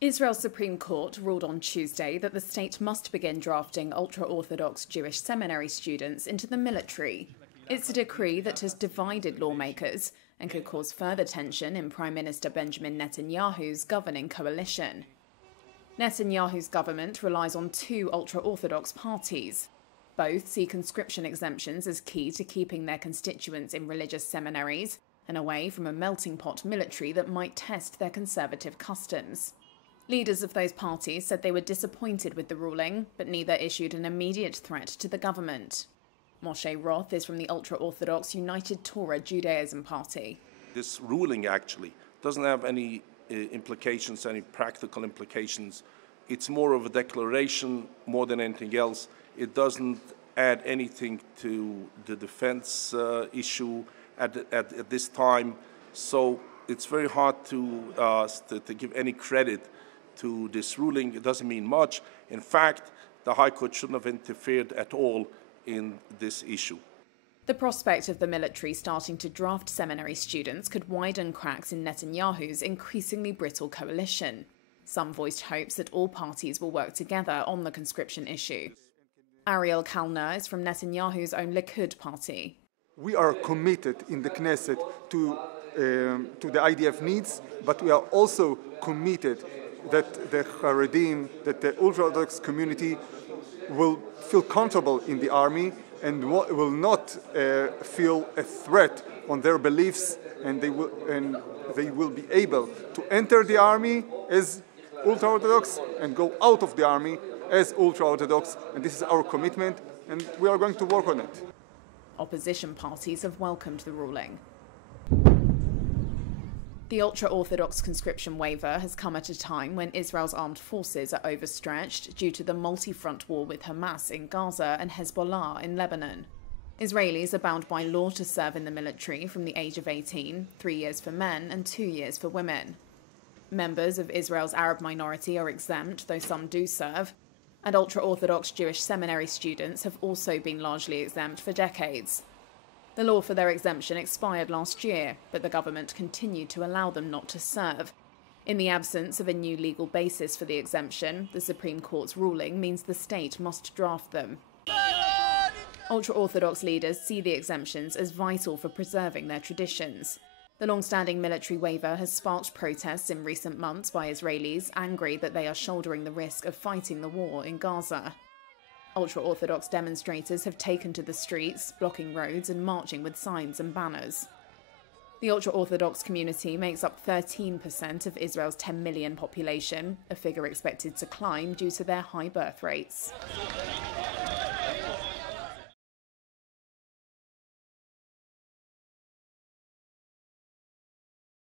Israel's Supreme Court ruled on Tuesday that the state must begin drafting ultra-Orthodox Jewish seminary students into the military. It's a decree that has divided lawmakers and could cause further tension in Prime Minister Benjamin Netanyahu's governing coalition. Netanyahu's government relies on two ultra-Orthodox parties. Both see conscription exemptions as key to keeping their constituents in religious seminaries and away from a melting pot military that might test their conservative customs. Leaders of those parties said they were disappointed with the ruling, but neither issued an immediate threat to the government. Moshe Roth is from the ultra-Orthodox United Torah Judaism Party. This ruling actually doesn't have any implications, any practical implications. It's more of a declaration more than anything else. It doesn't add anything to the defense issue at this time. So it's very hard to give any credit to this ruling. It doesn't mean much. In fact, the High Court shouldn't have interfered at all in this issue. The prospect of the military starting to draft seminary students could widen cracks in Netanyahu's increasingly brittle coalition. Some voiced hopes that all parties will work together on the conscription issue. Ariel Kalner is from Netanyahu's own Likud party. We are committed in the Knesset to the IDF needs, but we are also committed that the Haredim, that the ultra-Orthodox community will feel comfortable in the army and will not feel a threat on their beliefs, and they will be able to enter the army as ultra-Orthodox and go out of the army as ultra-Orthodox, and this is our commitment, and we are going to work on it. Opposition parties have welcomed the ruling. The ultra-Orthodox conscription waiver has come at a time when Israel's armed forces are overstretched due to the multi-front war with Hamas in Gaza and Hezbollah in Lebanon. Israelis are bound by law to serve in the military from the age of 18, 3 years for men and 2 years for women. Members of Israel's Arab minority are exempt, though some do serve, and ultra-Orthodox Jewish seminary students have also been largely exempt for decades. The law for their exemption expired last year, but the government continued to allow them not to serve. In the absence of a new legal basis for the exemption, the Supreme Court's ruling means the state must draft them. Ultra-Orthodox leaders see the exemptions as vital for preserving their traditions. The long-standing military waiver has sparked protests in recent months by Israelis angry that they are shouldering the risk of fighting the war in Gaza. Ultra-Orthodox demonstrators have taken to the streets, blocking roads and marching with signs and banners. The ultra-Orthodox community makes up 13% of Israel's 10 million population, a figure expected to climb due to their high birth rates.